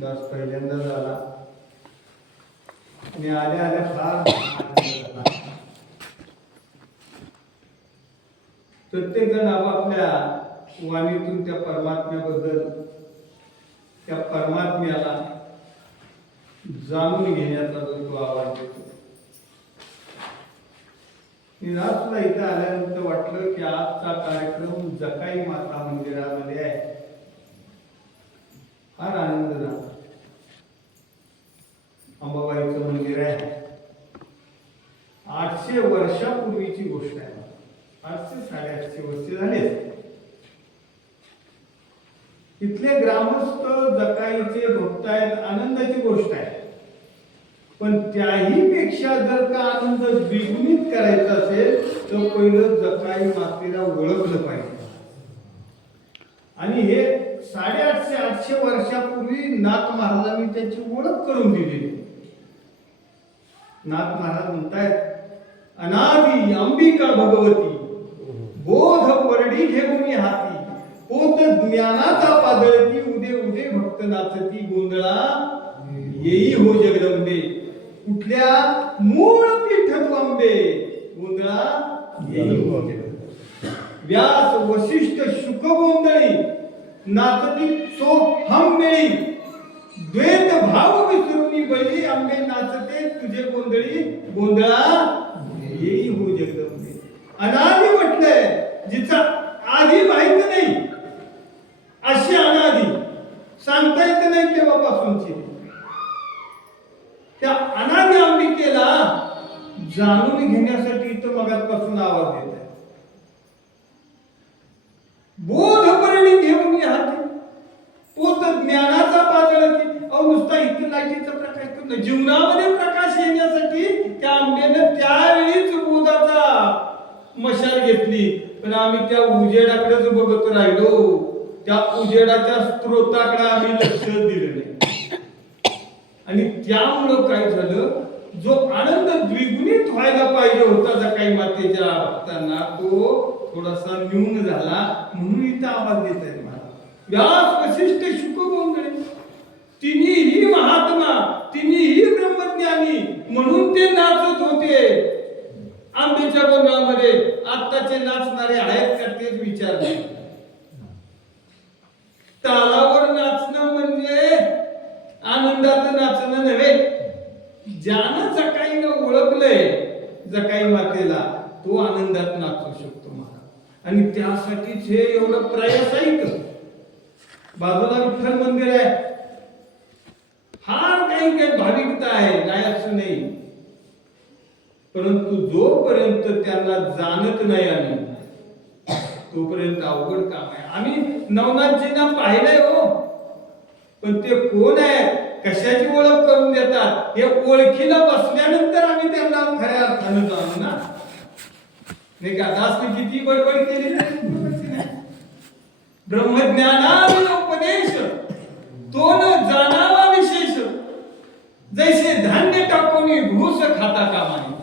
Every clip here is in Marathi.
दास पहिल्यांदा झाला आणि आल्या आल्या फार आनंद झाला. प्रत्येक जण आपापल्या वाणीतून त्या परमात्म्याबद्दल, त्या परमात्म्याला जाणून घेण्याचा जो तो आवाज देतो. निराशला इथं आल्यानंतर वाटलं की आजचा कार्यक्रम जकाई माता मंदिरामध्ये आहे. फार आनंद झाला. अंबाबाईचं मंदिर आहे. 800 वर्षापूर्वीची गोष्ट आहे. 800-850 वर्ष झाले. इथले ग्रामस्थ जकाईचे भक्त आहेत. आनंदाची गोष्ट आहे. पण त्याही पेक्षा जर का आनंद द्विगुणित करायचा असेल तर पहिलं जकाई मातेला ओळखलं पाहिजे. आणि हे 850 वर्षापूर्वी नाथ महाराजांनी त्याची ओळख करून दिली. नाथ महाराज म्हणतायत, अनादि अंबिका भगवती बोध परडी घेऊन हाती, पोत ज्ञानाचा पादळती, उदे उदे भक्त नाचती, गोंधळा येई हो जगदंबे, कुठल्या मूळ पीठ अंबे, गोंधळा येई हो जगदंबे. व्यास वशिष्ठ शुक गोंधळी, नाचती सो हम मिळी, द्वैत भाव विसरूनी बळी, आंबे नाचते तुझे गोंधळी, गोंधळा येई हो जगदंबे. अनादि म्हटलंय, जिचा आधी माहित नाही अशी अनादि, सांगता येत नाही केव्हापासूनची. त्या अनादि अंबिकेला जाणून घेण्यासाठी इथं मगापासून आवाज देत आहे. बोध परडी घेऊन हाती, पोत ज्ञानाचा पातळती. अहो नुसता इथं लाईटीचा प्रकाश करून जीवनामध्ये प्रकाश येण्यासाठी त्या आंब्यानं त्यावेळीच बोधाचा मशाल घेतली. पण आम्ही त्या उजेडाकडेच बघत राहिलो. त्या उजेडाच्या स्त्रोताकडे आम्ही लक्ष दिलं नाही. आणि त्यामुळं काय झालं, जो आनंद द्विगुणित व्हायला पाहिजे होता जकाई मातेच्या भक्तांना, तो थोडासा न्यून झाला. म्हणून इथं आवाज देत आहे मला. व्यास वशिष्ठ शुक गोंधळे, तिन्हीही महात्मा, तिन्हीही ब्रह्मज्ञानी, म्हणून ते नाचत होते आंब्याच्या गोंधळामध्ये. आत्ताचे नाचणारे आहेत का तेच विचार नाही. तालावर नाचणं म्हणजे आनंदात नाचणं नव्हे. ज्यानं जकाईनं ओळखलंय जकाई मातेला, तो आनंदात नाचू शकतो मला. आणि त्यासाठीच हे एवढं प्रयास आहे. बाजूला विठ्ठल मंदिर आहे. फार काही भाविकता आहे, नाही असं नाही. परंतु जोपर्यंत त्यांना जाणत नाही आम्ही, तोपर्यंत अवघड काम आहे. आम्ही नवनाथजींना पाहिलंय हो, पण ते कोण आहे, कशाची ओळख करून देतात, हे ओळखीला बसल्यानंतर आम्ही त्यांना खऱ्या अर्थानं जाणू ना. नाही का, दासने किती बडबड केली नाही. ब्रह्मज्ञानाविनोपदेश तो न जाणावा विशेष, जैसे धान्य टाकून घूस खाता कामाने.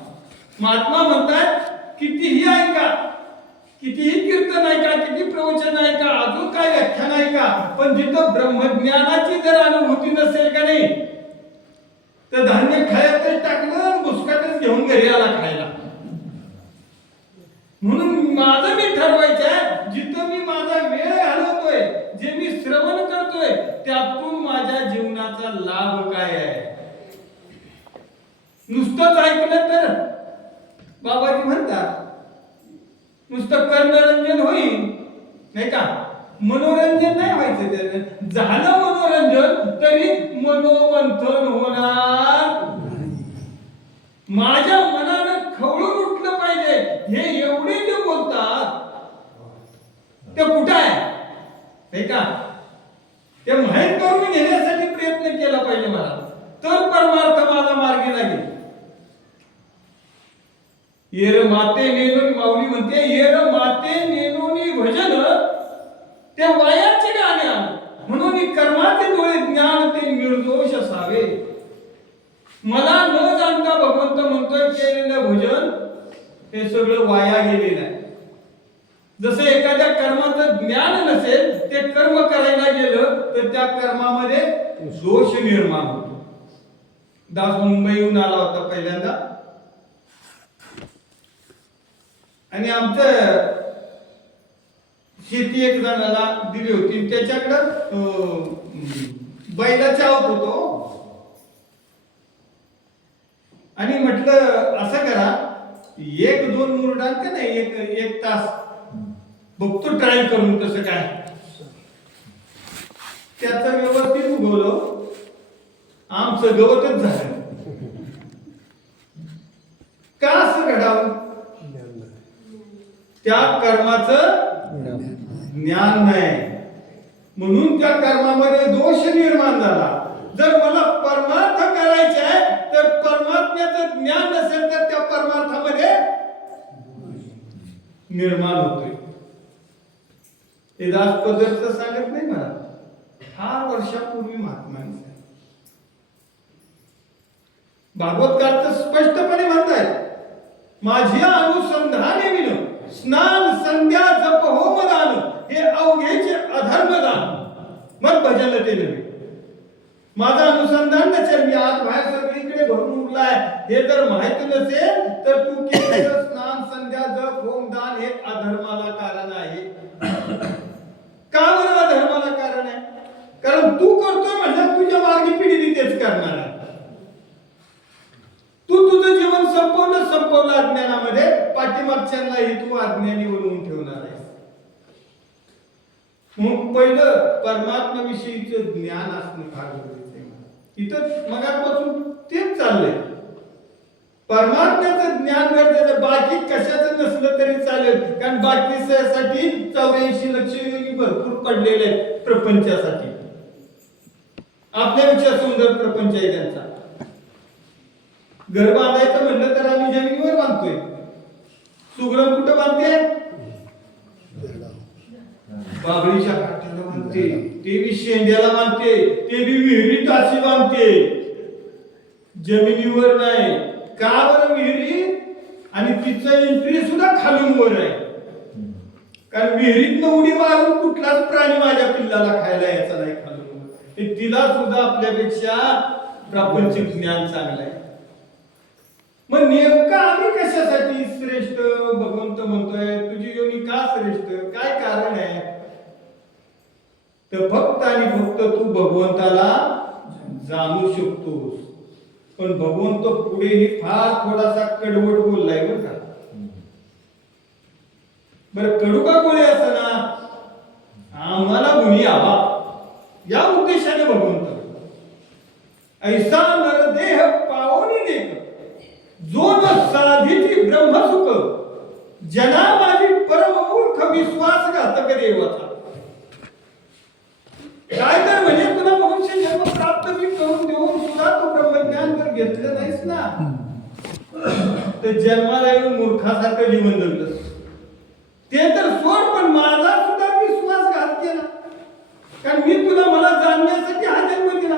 महात्मा म्हणतात, कितीही ऐका, कितीही कीर्तन ऐका, किती प्रवचन ऐका, अजून काय व्याख्यान ऐका, पण जिथं ब्रह्मज्ञानाची जर अनुभूती नसेल का नाही, तर धान्य खायचं टाकलं, घुसकाटच घेऊन घरी आला खायला. म्हणून माझं मी ठरवायचं, जिथं मी माझा वेळ घालवतोय, जे मी श्रवण करतोय, त्यातून माझ्या जीवनाचा लाभ काय आहे. नुसतंच ऐकलं तर बाबाजी म्हणतात नुसतं कर्मरंजन होईल, नाही का, मनोरंजन नाही व्हायचं. त्यानं झालं मनोरंजन तरी मनोमंथन होणार. माझ्या मनानं खवळून उठलं पाहिजे. हे एवढे जे बोलतात ते कुठं आहे, नाही का, ते माहीत करून घेण्यासाठी प्रयत्न केला पाहिजे मला, तर परमार्थ माझा मार्गी लागेल. येर माते नेनोनी, माऊली म्हणते, येर माते नेनोनी भजन ते वायाचे गाणे आले. म्हणून कर्माचे डोळे ज्ञान ते निर्दोष असावे. मला न जाणता भगवंत म्हणतोय केलेलं भजन हे सगळं वाया गेलेलं आहे. जसं एखाद्या कर्माचं ज्ञान नसेल, ते कर्म करायला गेलं तर त्या कर्मामध्ये दोष निर्माण होतो. दास मुंबईहून आला होता पहिल्यांदा, आणि आमचं शेती एक जणाला दिली होती, त्याच्याकडं बैलाचा आवत होतो, आणि म्हटलं असं करा, 1-2 मुरडान का नाही, एक तास बघतो ट्रायल करून कसं काय. त्याचं व्यवस्थित उगवलं, आमचं गवतच झालं. का असं घडावं? त्या कर्माचं ज्ञान नाही, म्हणून त्या कर्मामध्ये दोष निर्माण झाला. जर मला परमार्थ करायचा आहे, तर परमात्म्याचं ज्ञान नसेल तर त्या परमार्थामध्ये निर्माण होतोय. हे दास पदरचं सांगत नाही मला, फार वर्षापूर्वी महात्माने सांगितलं. भागवतकार तर स्पष्टपणे म्हणतायत, माझ्या अनुसंधाने विन स्नान संध्या जप होम दान हे अवघेचे अधर्म दान मग भजन ते नव्हे. माझं अनुसंधान नसेल, मी आज बाहेर सगळीकडे भरून उरलाय, हे जर माहिती नसेल तर तू केलेलं स्नान संध्या जप होम दान हे अधर्माला कारण आहे. का बरं अधर्माला कारण आहे? कारण तू करतोय म्हणजे तुझ्या मार्गी पिढीने तेच करणार आहे. तू तुझं जीवन संपवलं अज्ञानामध्ये, पाठीमागच्यांनाही तू अज्ञानी बनवून ठेवणार आहेस. मग पहिलं परमात्म्याविषयीचं ज्ञान असणं फार गरजेचं आहे. इथं मगापासून तेच चाललंय, परमात्म्याचं ज्ञान गरजेचं, बाकी कशाचं नसलं तरी चालेल, कारण बाकीसाठी 84 लक्ष योगी भरपूर पडलेले आहेत प्रपंचासाठी. आपल्यापेक्षा सुंदर प्रपंच आहे त्यांचा. घर बांधायचं म्हणलं तर आम्ही जमिनीवर बांधतोय, सुगरण कुठं बांधते? बाबळीच्या काठाला बांधते, ते बी शेंड्याला बांधते, ते बी विहिरीत अशी बांधते, जमिनीवर नाही. का बरं विहिरी? आणि तिचं एंट्री सुद्धा खालून वर आहे, कारण विहिरीतनं उडी मारून कुठलाच प्राणी माझ्या पिल्लाला खायला यायचा नाही खालून वर. तिला सुद्धा आपल्यापेक्षा प्रापंचिक ज्ञान चांगलं आहे. मग नेमका आम्ही कशासाठी श्रेष्ठ भगवंत म्हणतोय? तुझी योनी का श्रेष्ठ? काय कारण आहे? तर फक्त आणि फक्त तू भगवंताला जाणू शकतोस. पण भगवंत पुढेही फार थोडासा कडवट बोललाय बरं का. बरं कडू का बोले असं ना, आम्हाला गुणी यावा या उद्देशाने भगवंत ऐसा नरदेह पावनी देख जो न साधीची ब्रह्मसुख जना माझी परममूर्ख विश्वासघातक देवता. काय तर म्हणजे तुला मनुष्य जन्म प्राप्त मी करून देऊन सुद्धा तू ब्रह्मज्ञान जर घेतलं नाहीस ना, तर जन्माला येऊन मूर्खासारखं जीवन जगलंस. ते तर सोड, पण माझा सुद्धा विश्वासघात केला, कारण मी तुला मला जाणण्यासाठी हा जन्म दिला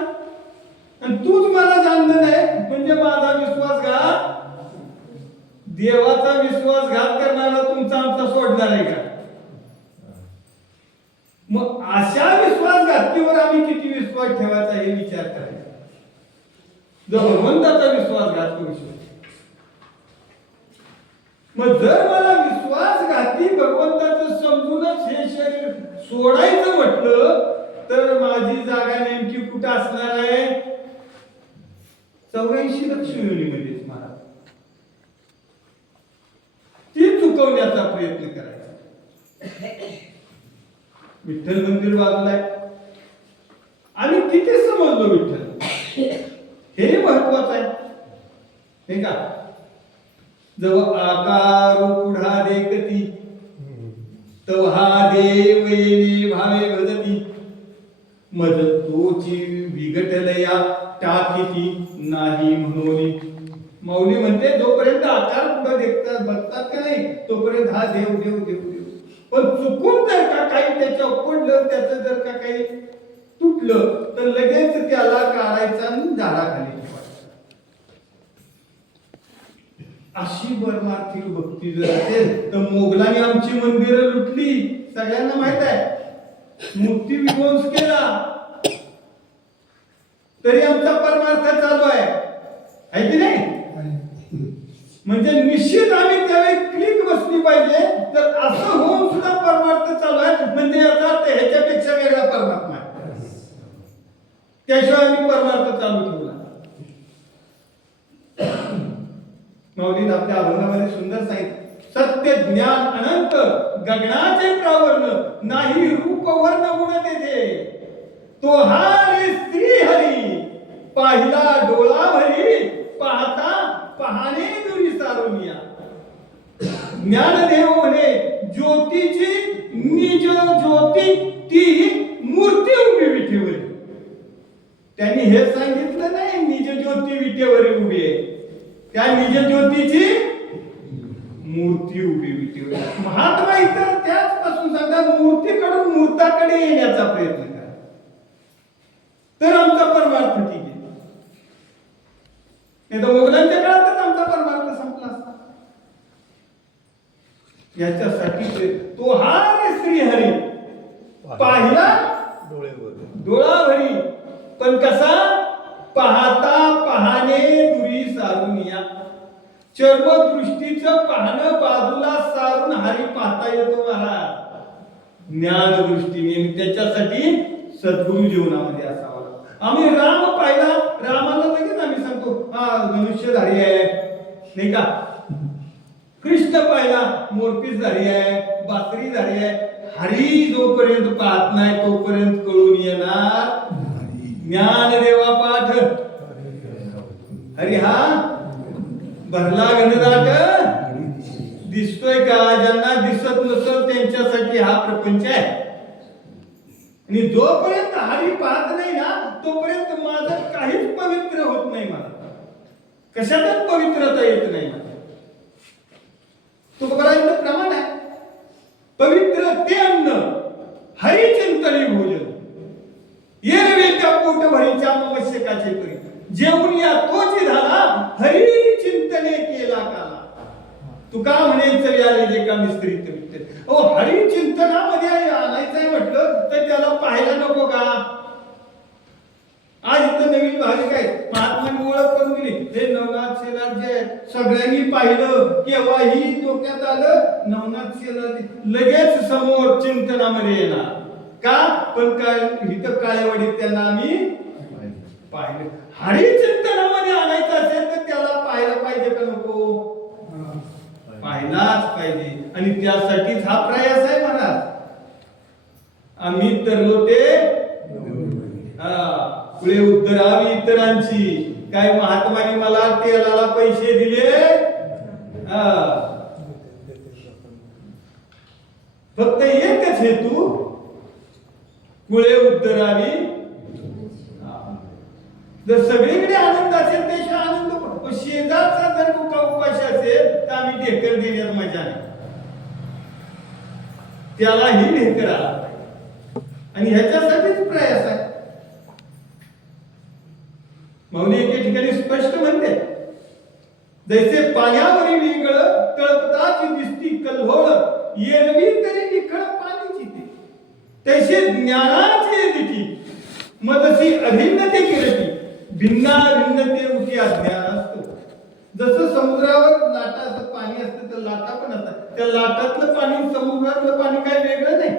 आणि तूच मला जाणलं नाही, म्हणजे माझा विश्वासघात, देवाचा विश्वासघात करणारा तुमचा आमचा सोडणार आहे का? मग अशा विश्वासघातीवर आम्ही किती विश्वास ठेवायचा हे विचार करायचा. जो भगवंताचा विश्वासघात करू शकतो. मग जर मला विश्वासघाती भगवंताचं समजूनच हे शरीर सोडायचं म्हटलं, तर माझी जागा नेमकी कुठं असणार आहे? 84 लक्ष योनीमध्येच महाराज. ती चुकवण्याचा प्रयत्न करायचा. विठ्ठल मंदिर बाजूला आहे, आम्ही किती समजलो विठ्ठल हे महत्वाचं आहे, हे का? जेव्हा आकार पुढा देखती तव्हा देव येणे भावे भजती मज तोची विघटलया टाकीती नाही म्हणोनी. मौली म्हणते जोपर्यंत आकार पुढे देखतात बघतात का नाही, तोपर्यंत हा देव देव देव देव. पण चुकून जर का काही त्याच्या पडलं, त्याचं जर का काही तुटलं, तर लगेच त्याला काढायचा आणि झाडाखाली ठेवायचा. अशी परमार्थिक भक्ती जर असेल तर मोगलांनी आमची मंदिरं लुटली, सगळ्यांना माहित आहे, मूर्ती विध्वंस केला, तरी आमचा परमार्थ चालू आहे की नाही? म्हणजे निश्चित आम्ही त्यावेळी क्लिक बसली पाहिजे, तर असं होऊन सुद्धा परमार्थ चालू आहे म्हणजे याचा अर्थ ह्याच्यापेक्षा वेगळा परमात्मा आहे, त्याशिवाय आम्ही परमार्थ चालू ठेवला. माऊलीने आपल्या अभंगामध्ये सुंदर सांगितलं, सत्य ज्ञान अनंत गगनाचे प्रावर्ण, नाही रूप वर्ण गुण तेथे, तो हारी स्त्री हरी, पाहिला डोळा भरी, पाहता पहाणे दुरी सारुनिया. ज्ञानदेव म्हणे ज्योतीची निज ज्योती ती मूर्ती उभी विठेवर. त्यांनी हे सांगितलं नाही निज ज्योती विठेवर उभी आहे, त्या निज ज्योतीची मूर्ती उभी विठेवर. महात्मा इतर त्याच पासून सांगतात मूर्तीकडून मूर्ताकडे येण्याचा प्रयत्न करा, तर आमचा परमार्थ ठीक आहे. नाही तर मोगलांच्या काळातच आमचा परमार्थ संपला असता. याच्यासाठी तो हार श्रीहरी, पाहिला डोळाभरी, पण कसा? पाहता पहाणे दुरी सारुनिया. चर्मदृष्टीचं पाहणं बाजूला सारून हरी पाहता येतो महाराज ज्ञान दृष्टीने. त्याच्यासाठी सद्गुरु जीवनामध्ये असावा. आम्ही राम पाहिला, रामाला लगेच आम्ही सांगतो हा धनुष्यधारी आहे, नाही का? कृष्ण पाहिला मोरपीसधारी आहे, बासरीधारी आहे. हरी जोपर्यंत पाहत नाही तोपर्यंत कळून येणार ज्ञानदेवा पाठ. हरी हा भरला घनदाट दिसतोय का? ज्यांना दिसत नसेल त्यांच्यासाठी हा प्रपंच आहे. आणि जोपर्यंत हरी पाहत नाही ना तोपर्यंत माझं काहीच पवित्र होत नाही. मला कशातच पवित्रता येत नाही. तुकोबारांचं प्रमाण आहे, पवित्र ते अन्न हरी चिंतनी भोजन, येरवे त्या पोट भरीच्या आवश्यकाचे परी, जेवून या तोची झाला हरी चिंतने केला काला. तुका म्हणे चली आले जे का मिस्त्री तरी. ओ हरी चिंतनामध्ये आणायचंय म्हटलं तर त्याला पाहायला नको का? आज इथं नवीन भाविक आहेत, महात्मांनी ओळख करून दिली, हे नवनाथ शेलार जे आहेत सगळ्यांनी पाहिलं, केव्हाही डोक्यात आलं नवनाथ शेलार लगेच समोर चिंतनामध्ये येणार का? पण काय इथं काळेवाडीत त्यांना आम्ही पाहिलं. हरी चिंतनामध्ये आणायचं असेल तर त्याला पाहायला पाहिजे का नको? पाहिलाच पाहिजे. आणि त्यासाठीच हा प्रयास आहे महाराज. आम्ही तरलो ते पुढे उद्धरावी इतरांची. काय महात्माने मला तेलाला पैसे दिले, फक्त एकच हेतू पुढे उद्धरावी. जर सगळीकडे आनंद असेल त्याशिवाय आनंद, शेजारचा जर उपाशी असेल तर आम्ही ढेकर देण्यात मजा नाही, त्यालाही ढेकर आला पाहिजे. आणि ह्याच्यासाठीच प्रयास आहे. माऊली एके ठिकाणी स्पष्ट म्हणते, जैसे पाण्यावरील वेगळ तळपताची दिसती कल्होळ, येरवी तरी निखळ पाणीची ते, तैसे ज्ञानाचे दिठी मदसी अभिन्नते किरती, भिन्ना भिन्नते उठी अज्ञान असतो. जसं समुद्रावर लाटा असतात, पाणी असतं तर लाटा पण असतात, त्या लाटातलं पाणी समुद्रातलं पाणी काय वेगळं नाही.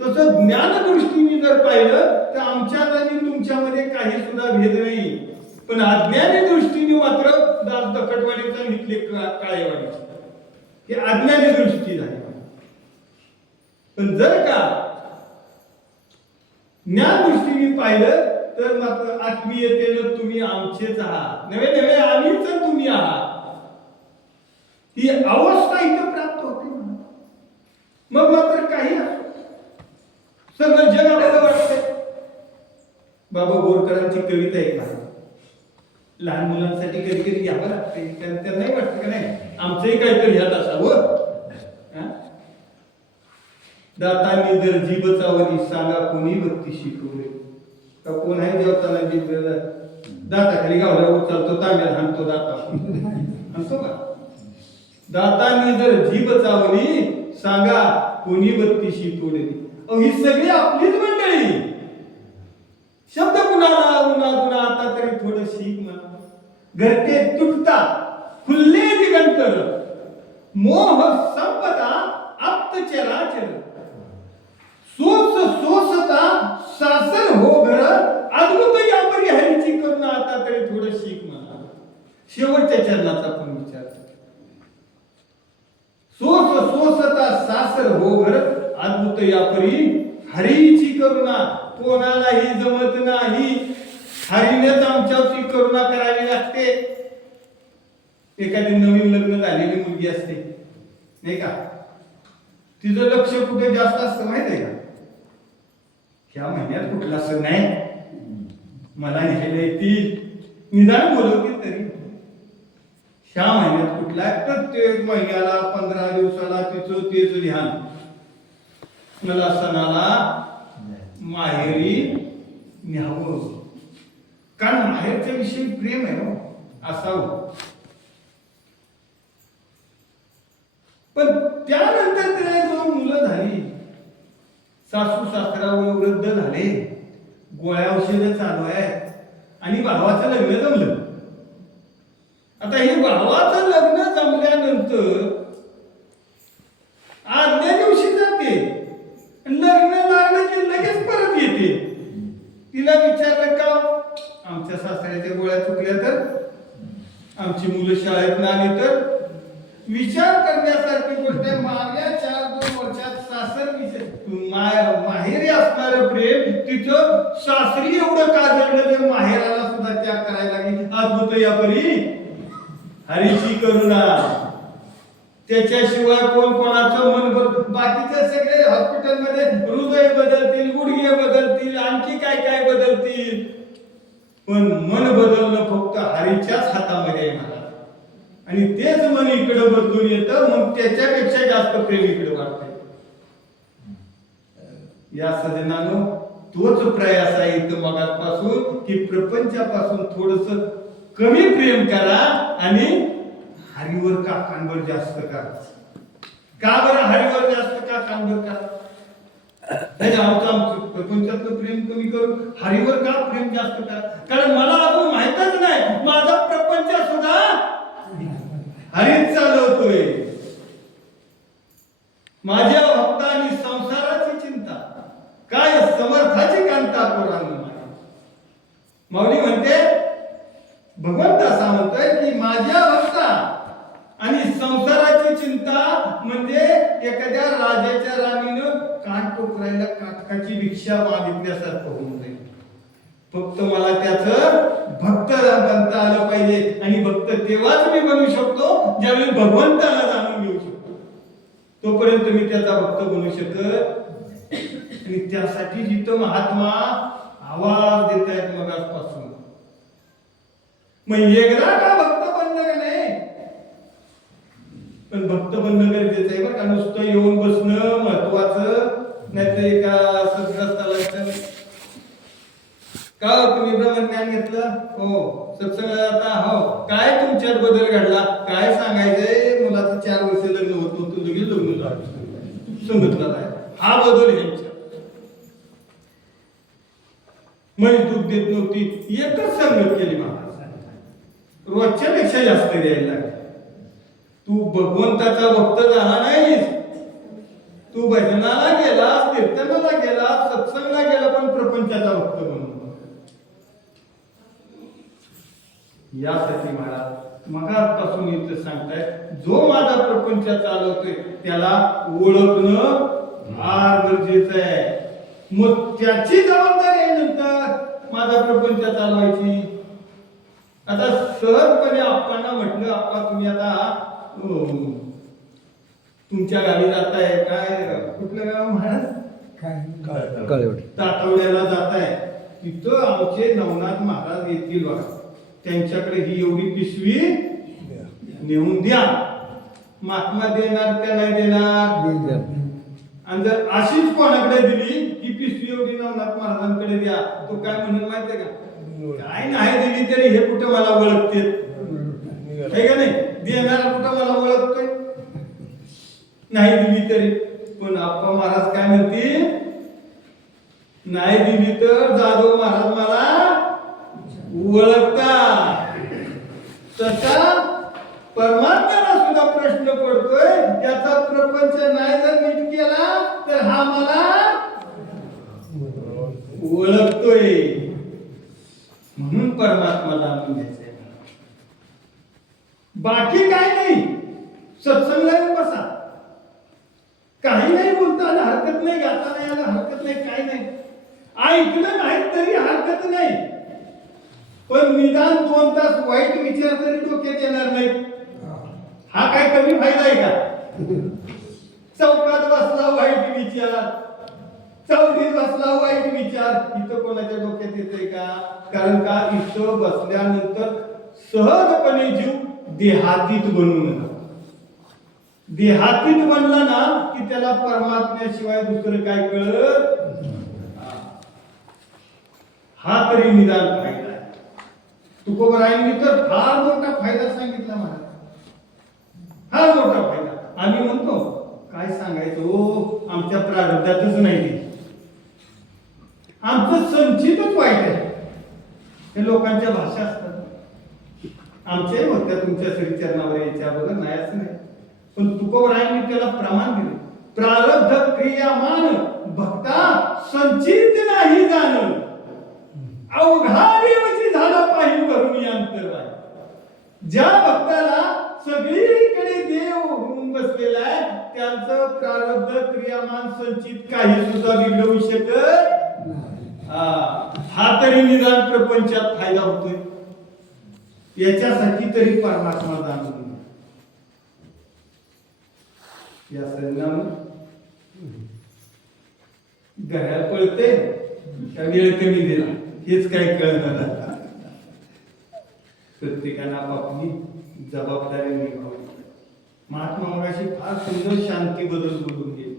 तसं ज्ञान दृष्टीने जर पाहिलं तर आमच्यात आणि तुमच्यामध्ये काही सुद्धा भेद नाही. पण अज्ञानी दृष्टीने मात्र दास दखटवाडीचा घेतले काळेवाडीचे, हे अज्ञानी दृष्टी झाली. पण जर का ज्ञान दृष्टीने पाहिलं तर मात्र आत्मीयतेनं तुम्ही आमचेच आहात, नव्हे नव्हे आम्हीच तुम्ही आहात, ही अवस्था इथं प्राप्त होते. मग मात्र काही सगळं जग आपल्याला वाटतंय. बाबा बोरकरांची कविता आहे का, लहान मुलांसाठी कधी कधी घ्यावं लागते, त्यांना नाही वाटतं का नाही आमचंही काहीतरी ह्यात असावं. दातांनी जर जीभ चावली सांगा कोणी भक्ती शिकवली का? कोण आहे जेवताना जीभ दाताखाली गावल्या उचलतो तांब्यात हाणतो दाता हाणतो का? दातांनी जर जीभ चावली सांगा कोणी बत्तीशी तोडली. अहो ही सगळी आपलीच मंडळी. शब्द कुणाला उन्हा आता तरी थोडं शिक म्हणा. घरटे तुटता खुल्ले दिगंतर मोह संपदा आप्त चराचर सोसता सासर हो घर अद्भुत यापरी हरीची करुणा आता तरी थोडं शिक म्हणा. शेवटच्या चरणाचा पण विचार. सोसता सासर हो घर अद्भुत यापरी हरीची करुणा. कोणालाही जमत नाही. हरीनेच आमच्यावरती करुणा करावी लागते. एखादी नवीन लग्न झालेली मुलगी असते नाही का, तिचं लक्ष कुठे जास्त असतं माहिती आहे का? ह्या महिन्यात कुठला सण आहे, मला न्यायला येतील, निदान बोलवतील तरी. ह्या महिन्यात कुठला आहे, प्रत्येक महिन्याला 15 दिवसाला तिचं तेच ध्यान. मला सणाला माहेरी न्यावं, कारण माहेरच्या विषयी प्रेम आहे हो असावं. पण त्यानंतर तिला 2 मुलं झाली, सासू सासरा वृद्ध झाले, गोळ्या औषध चालू आहे आणि भावाचं लग्न जमलं. आता हे भावाचं लग्न जमल्यानंतर आदल्या दिवशी जाते, लग्न लागलं की लगेच परत येते. तिला विचारलं का आमच्या सासऱ्याच्या गोळ्या चुकल्या तर, आमची मुलं शाळेत आली तर. विचार करण्यासारखी गोष्ट आहे. मागल्या 4-2 वर्षात सासर माहेरी असणारं प्रेम तिथं सासरी एवढं का जडलं तर माहेराला सुद्धा त्याग करायला लागली. अद्भुत यापरी हरीची करुणा. त्याच्याशिवाय कोण कोणाचं मन बाकीचे सगळे हॉस्पिटलमध्ये हृदय बदलतील, गुडघे बदलतील, आणखी काय काय बदलतील, पण मन बदलणं फक्त हरीच्याच हातामध्ये आहे. आणि तेच मन इकडे बदलून येतं, मग त्याच्यापेक्षा जास्त प्रेम इकडे वाटतंय. या सजनानो तोच प्रयास आहे इथं मगापासून की प्रपंचापासून थोडस कमी प्रेम करा आणि हरीवर काकांवर जास्त करा. का बरं हरीवर जास्त काकांवर करा? आमचं प्रपंचातलं प्रेम कमी करून हरीवर का प्रेम जास्त करा? कारण मला अजून माहितच नाही माझा प्रपंच सुद्धा हरीच चालवतोय. माझ्या भक्तांनी संसाराची चिंता काय समर्थाची कांता पोरांनी. माऊली म्हणते, भगवंत असा म्हणतोय की माझ्या भक्ता आणि संसाराची चिंता म्हणजे एखाद्या राजाच्या राणीनं कान टोकरायला काटकाची भिक्षा मागितल्यासारखं होऊन जाईल. फक्त मला त्याचं भक्त बनता आलं पाहिजे. आणि भक्त तेव्हाच मी बनू शकतो ज्यावेळी भगवंताला जाणून घेऊ शकतो. तोपर्यंत मी त्याचा भक्त बनू शकत. आणि त्यासाठी जिथं महात्मा आवाज देत आहेत मगासपासून, मग एकदा का भक्त बनलं का नाही? पण भक्त बनणं गरजेचं आहे बरं का. नुसतं येऊन बसणं महत्वाचं नाहीतर एका सद्ग्रस्ताला का तुम्ही ब्रह्मज्ञान घेतलं, हो सत्संगाला जाता, हो काय तुमच्यात बदल घडला, काय सांगायचंय, मुलाचं 4 वर्ष लग्न होत नव्हतं, लगेच लग्न झालं, सांगितलं आहे हा बदल ह्यांच्या. म्हैस दूध देत नव्हती, एकच संगत केली महाराज, रोजच्या पेक्षा जास्त द्यायला लागली. तू भगवंताचा भक्त झाला नाहीस, तू भजनाला गेलास, कीर्तनाला गेलास, सत्संगाला गेला, पण प्रपंचाचा भक्त बनून. यासाठी महाराज मगापासून इथं सांगताय, जो माझा प्रपंच चालवतोय त्याला ओळखणं फार गरजेचं आहे. मग त्याची जबाबदारी आहे नंतर माझा प्रपंच चालवायची. आता सहजपणे आप्पांना म्हटलं, आप्पा तुम्ही आता तुमच्या गावी जाताय, काय कुठलं गाव महाराज? तातवड्याला जाताय, तिथं आमचे नवनाथ महाराज येतील बघा, त्यांच्याकडे ही एवढी पिशवी नेऊन द्या. महात्मा देणार का नाही देणार? आणि जर अशीच कोणाकडे दिली ही पिशवी एवढी नवनाथ महाराजांकडे द्या, तो काय म्हणून माहितीये का? काय नाही दिली तरी हे कुठं मला ओळखते का नाही? देणारा कुठं मला ओळखतोय? नाही दिली तरी. पण आप्पा महाराज काय म्हणते, नाही दिली तर जाधव महाराज मला ओळखता. तसा परमात्म्याला सुद्धा प्रश्न पडतोय, त्याचा प्रपंच नाही जर नीट केला तर हा मला ओळखतोय. म्हणून परमात्मा जाणून घ्यायचंय. बाकी काय नाही. सत्संगला येऊन बसा, काही नाही बोलता आलं हरकत नाही, गाता नाही आलं हरकत नाही, काय नाही, ऐकलं नाही तरी हरकत नाही. पण निदान 2 तास वाईट विचार तरी डोक्यात येणार नाही. हा काय कमी फायदा आहे का? चौकात बसला वाईट विचार, चौकीत बसला वाईट विचार, इथं कोणाच्या डोक्यात येतंय का? कारण का इथं बसल्यानंतर सहजपणे जीव देहातीत बनून जातो. देहातीत बनला ना की त्याला परमात्म्याशिवाय दुसरं काय कळत. हा तरी निदान फायदा आहे. तुकोबरायांनी तर फार मोठा फायदा सांगितला मला, फार मोठा फायदा. आम्ही म्हणतो काय सांगायचं हो, आमच्या प्रारब्धातच नाही ते, आमचं संचितच वाईट आहे. हे लोकांच्या भाषा असतात. आमच्याही होत्या तुमच्या श्रीचरणावर यायच्या अगोदर, नाही असं नाही. पण तुकोबरायांनी त्याला प्रमाण दिले. प्रारब्ध क्रियामान भक्ता संचित नाही जाण, अवघा देवची झाला पाहिजे भरून अंतर आहे. ज्या भक्ताला सगळीकडे देव होऊन बसलेला आहे, त्यांचं प्रारब्ध क्रियामान संचित काही सुद्धा बिघडवू शकत. हा तरी निदान प्रपंचात फायदा होतोय. याच्यासाठी तरी परमात्मा जाणून या सन्नाम घरात पळते का वेळ कमी दिला हेच काय कळणार. प्रत्येकाला आपापली जबाबदारी निभावली. महात्मा मगाशी फार सुंदर शांती बदल बोलून गेली.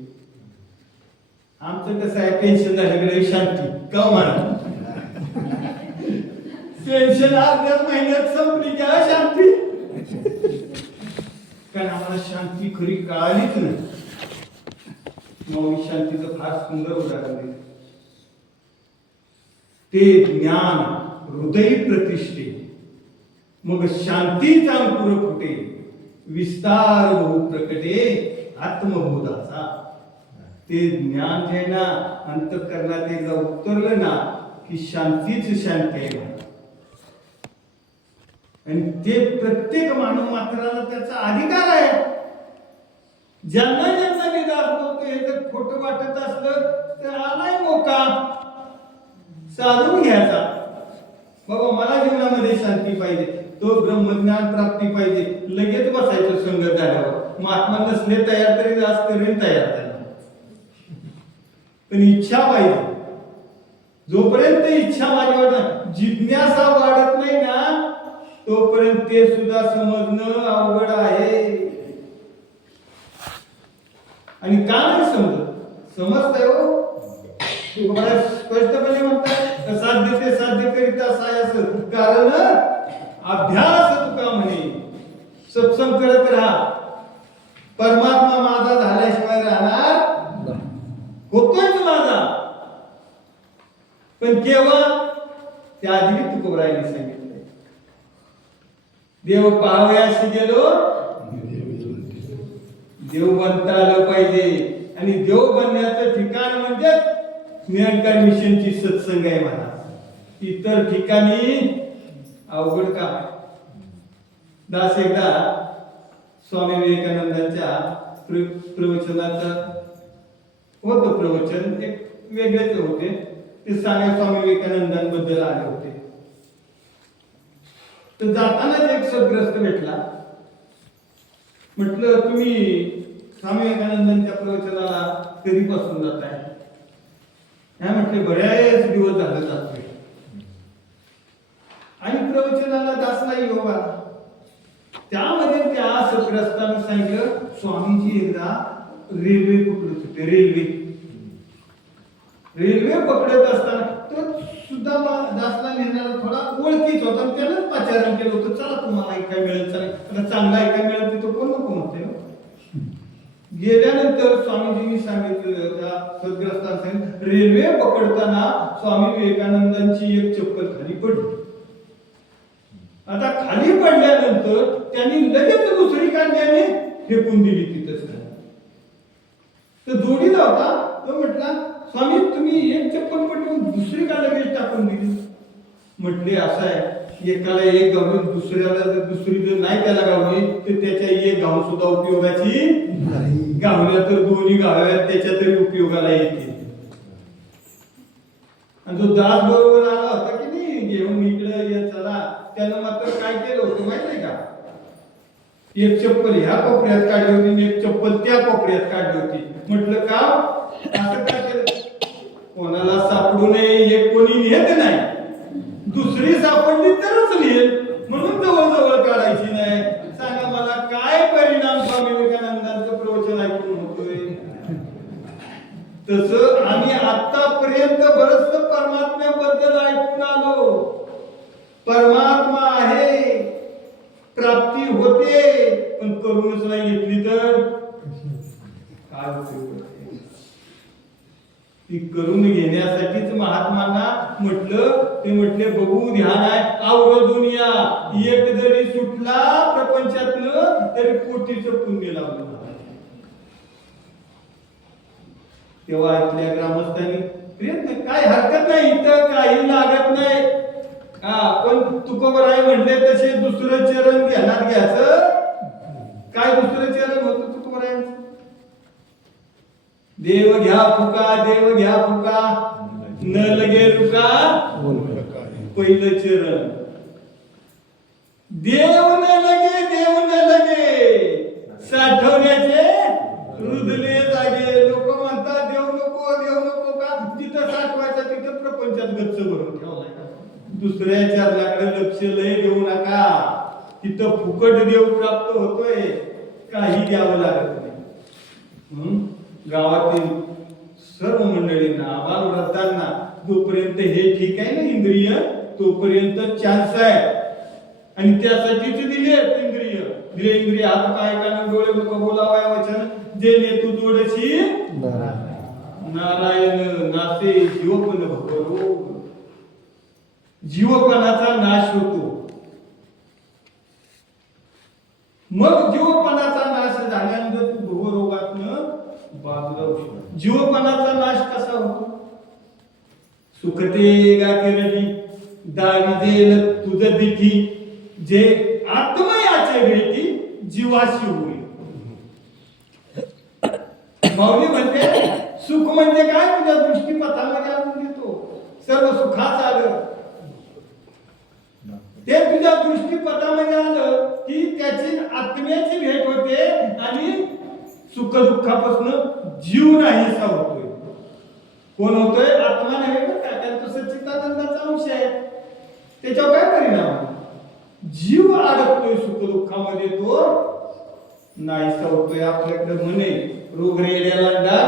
आमचं कसं आहे, पेन्शन झाल्याकडे शांती का म्हणा, पेन्शन अर्ध्याच महिन्यात संपली का शांती. कारण आम्हाला शांती खरी कळालीच नाही. मग शांतीचं फार सुंदर उदाहरण दिलं. ते ज्ञान हृदय प्रतिष्ठे, मग शांतीचा अंकुर फुटे, विस्तार बहु प्रकटे आत्मबोधाचा. ते ज्ञान जे ना अंतःकरणात एकदा उतरलं ना की शांतीच शांती आहे. आणि ते प्रत्येक मानव मात्राला त्याचा अधिकार आहे. ज्यांना ज्यांना निदान होतो हे जर खोटं वाटत असलं तर आलाय मोका साधून घ्यायचा. बाबा मला जीवनामध्ये शांती पाहिजे, तो ब्रह्मज्ञान प्राप्ती पाहिजे, लगेच बसायचं संगत झाल्यावर. महात्मा नसले तयार तरी जास्त करेल तयार झाला. पण इच्छा पाहिजे. जोपर्यंत इच्छा माझ्यावर जिज्ञासा वाढत नाही ना तोपर्यंत ते सुद्धा समजणं अवघड आहे. आणि का नाही समजतंय हो, तुम्हाला स्पष्टपणे म्हणतात साध्य ते साध्य करिता सायास. कारण अभ्यास तुका म्हणे, सत्संग करत राहा. परमात्मा माझा झाल्याशिवाय राहणार होतोच माझा. पण केव्हा, त्या आधी तुकोबरायांनी सांगितलं, देव पाहावयाशी गेलो, देव बनता आलं पाहिजे. आणि देव बनण्याचं ठिकाण म्हणजे निरंकार मिशनची सत्संग आहे मला. इतर ठिकाणी अवघड काम. दास एकदा स्वामी विवेकानंदांच्या प्रवचनाचं होतं प्रवचन, एक वेगळेच होते. ते सांगा स्वामी विवेकानंदांबद्दल आले होते. तर जातानाच एक सद्ग्रस्त भेटला. म्हटलं तुम्ही स्वामी विवेकानंदांच्या प्रवचनाला कधीपासून जात आहे? नाही म्हटले बऱ्याच दिवस झाले जातोय. आणि प्रवचनाला दास नाही योगा. त्यामध्ये त्या सद्ग्रस्तानं सांगितलं स्वामीजी एकदा रेल्वे पकडत होते. रेल्वे पकडत असताना तो सुद्धा दासला नेणारा थोडा ओळखीच होता आणि त्यानंच पाचारण केलं होतं, चला तुम्हाला ऐकाय मिळेल, चला चांगला ऐकाय मिळेल तिथं कोण नको म्हणते. गेल्यानंतर स्वामीजींनी सांगितलं त्या सद्ग्रस्तांना, रेल्वे पकडताना स्वामी विवेकानंदांची एक चप्पल खाली पडली. आता खाली पडल्यानंतर त्यांनी लगेच दुसरी कांद्याने फेकून दिली तिथंच. तर जोडीला होता तो म्हटला, स्वामी तुम्ही एक चप्पल पडून दुसरी का लगेच टाकून दिली? म्हटले असं आहे, एकाला एक गावली दुसऱ्याला जर दुसरी जर नाही त्याला गावली तर त्याच्या एक गाव सुद्धा उपयोगाची नाही, गावल्या तर दोन्ही गाव्यात त्याच्या तरी उपयोगाला येते. आणि जो दास बरोबर आला होता की नाही घेऊन इकडे ये चला, त्यानं मात्र काय केलं होतं माहितीये का, एक चप्पल ह्या कोपऱ्यात काढली होती, एक चप्पल त्या कोपऱ्यात काढली होती. म्हटलं का असं काय केलं? कोणाला सापडू नये, एक कोणी नेत नाही, दुसरी सापडली तरच नेल, म्हणून जवळ जवळ काढायची नाही. सांगा मला काय परिणाम स्वामी विवेकानंदांचं प्रवचन ऐकून होतोय? तसं आम्ही आतापर्यंत बरंच परमात्म्याबद्दल ऐकून आलो. परमात्मा आहे, प्राप्ती होते, पण करूनच नाही घेतली तर काय होते? ती करून घेण्यासाठीच महात्मांना म्हटलं, ते म्हटले बघू ध्यान आहे आवरजून या, एक जरी सुटला प्रपंचातलं तरी कोटीचं पुण्य लावलं. तेव्हा ऐकल्या ग्रामस्थांनी प्रयत्न, काय हरकत नाही, इथं काही लागत नाही. पण तुकोबराय म्हणले तसे दुसरं चरण ध्यानात घ्यायचं. काय दुसरं चरण होतं तुकोबरायांचं? देव घ्या फुका, देव घ्या फुका, न लगे रुका पहिलं चरण. देव न लगे, देव न लगे, साठवण्याचे रुदले जागे. लोक म्हणतात देव नको, देव नको का? जिथं साठवायचं तिथं प्रपंचात गच्च भरून ठेवलाय. दुसऱ्या चरणाकडे लक्ष लय देऊ नका, तिथं फुकट देव प्राप्त होतोय, काही द्यावं लागत नाही. गावातील सर्व मंडळींना, बालवृद्धांना जोपर्यंत हे ठीक आहे ना इंद्रिय, तोपर्यंत चान्स आहे. आणि त्यासाठीच दिले इंद्रिय. दिले इंद्रिय हात पाय कान डोळे मुख बोलावया वचन, जे नेतू जोडशी नारायण नासे जीवपण भवरो. जीवपणाचा नाश होतो. मग जीवपणाचा नाश झाल्यानंतर तू भवरोगातनं बाजूला होतो. जीवपणाचा नाश कसा होतो? सुखते गाठेरली दाविदेल तुझ दिठी, जे आत्मयाचे भेटी जीवाशी होईल. माऊली म्हणते सुख म्हणजे काय? तुझ्या दृष्टीपथामध्ये आणून देतो सर्व सुखाचं आलं. ते तुझ्या दृष्टीपथामध्ये आलं की त्याची आत्म्याची भेट होते आणि सुख दुःखापासून जीव नाहीसा होतोय. कोण होतोय? आत्मा नव्हे का? त्यात सच्चिदानंदाचा अंश आहे. त्याच्यावर काय परिणाम? जीव अडकतोय सुख दुःखामध्ये, तो नाहीसा होतोय. आपल्याकडे म्हणे रोग रेड्याला डाग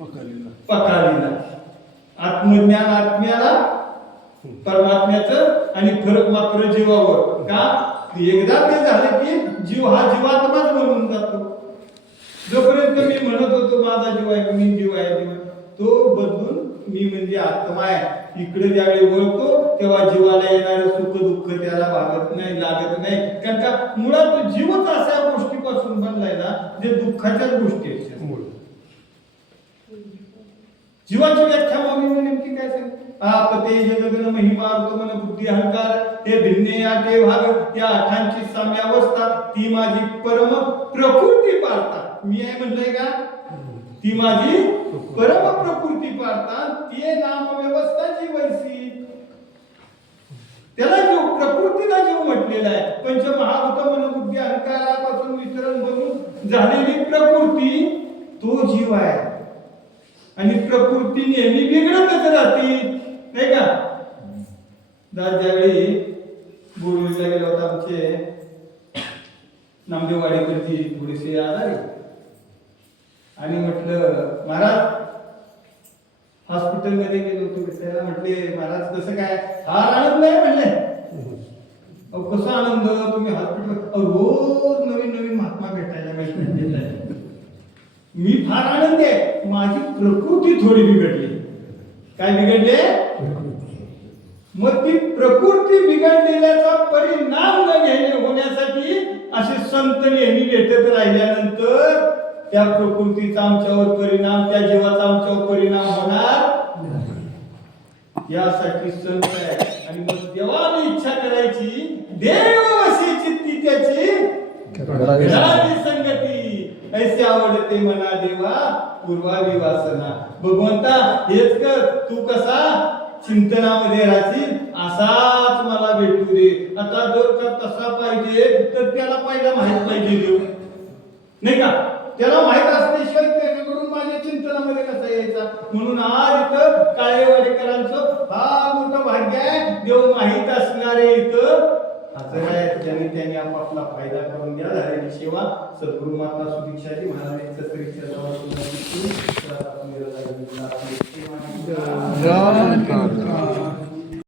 पकालीला. आत्मज्ञान आत्म्याला, परमात्म्याचं, आणि फरक मात्र जीवावर. का? एकदा ते झालं की जीव हा जीवात्माच म्हणून जातो. जोपर्यंत मी म्हणत होतो माझा जीव आहे, मी जीव आहे, तो बदलून मी म्हणजे आत्मा आहे. इकडे ज्यावेळी बोलतो तेव्हा जीवाला येणारं सुख दुःख त्याला भागत नाही, लागत नाही. कारण का मुळात जीवच अशा गोष्टीपासून बनलाय ना जे दुःखाच्याच गोष्टी आहेत. जीवाची व्याख्या माऊली नेमकी काय सांगते? आपते जगगन महिमा मन बुद्धी अहंकार हे भिन्ने आठे भाग, या आठांची साम्यावस्था, ती माझी परम प्रकृती पाळता. मी आहे म्हणलंय का? ती माझी परम प्रकृती पाळता, ती नाम व्यवस्था जीवैसी. त्याला जीव, प्रकृतीला जीव म्हटलेला आहे. पंचमहाभूत मन बुद्धी अहंकारापासून वितरण बनून झालेली प्रकृती तो जीव आहे. आणि प्रकृती नेहमी बिघडतच राहते, नाही का? ज्यावेळी बोलवीला गेलो होता, आमचे नामदेववाडीकडची थोडीशी आजारी, आणि म्हटलं महाराज हॉस्पिटलमध्ये गेलो होतो त्याला म्हटले महाराज कसं काय फार आनंद आहे म्हणले. अहो कसा आनंद तुम्ही हॉस्पिटल रोज नवीन नवीन महात्मा भेटायला मिळतात. मी फार आनंदी आहे. माझी प्रकृती थोडी बिघडली. काय बिघडले? मग ती प्रकृती बिघडलेल्याचा परिणाम न घेणे होण्यासाठी असे संत नेहमी भेटत राहिल्यानंतर त्या प्रकृतीचा आमच्यावर परिणाम, त्या जीवाचा आमच्यावर परिणाम होणार यासाठी संत आहे. आणि मग तेव्हा मी इच्छा करायची देव अशी चित्ती त्याची घडावी संगती ऐसे आवडते मना देवा पूर्वावी वासना. भगवंता हेच कर, तू कसा चिंतनामध्ये राहशील असाच मला भेटू दे. आता जर का तसा पाहिजे तर त्याला पहिला माहित पाहिजे देव, नाही का? त्याला माहित असल्याशिवाय त्याच्याकडून माझ्या चिंतनामध्ये कसा यायचा. म्हणून आज इथं काळेवाडेकरांचं फार मोठं भाग्य आहे. देव माहित असणारे इथं हजर आहेत, ज्यांनी त्यांनी आपापला फायदा करून द्या. झालेली सेवा सद्गुरु माता सुदीक्षाजी महाराजांचं तरी